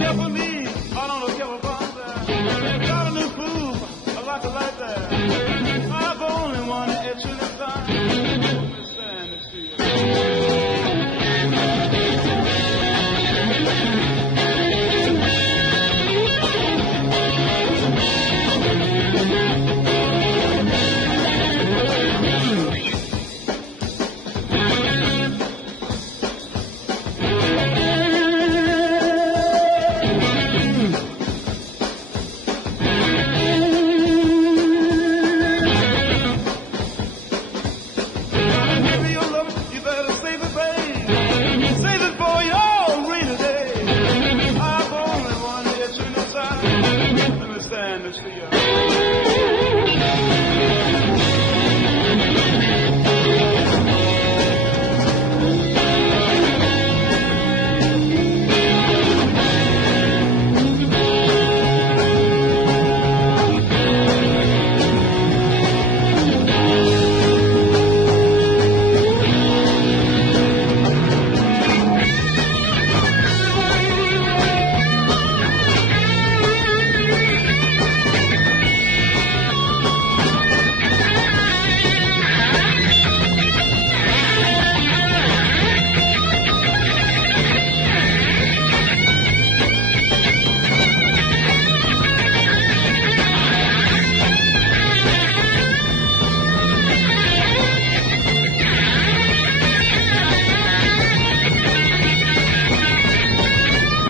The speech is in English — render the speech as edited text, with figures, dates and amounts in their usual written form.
care for me, I don't care for father. Got a new groove, I like that. I'm the only one that actually understand this to you. Understand this to you.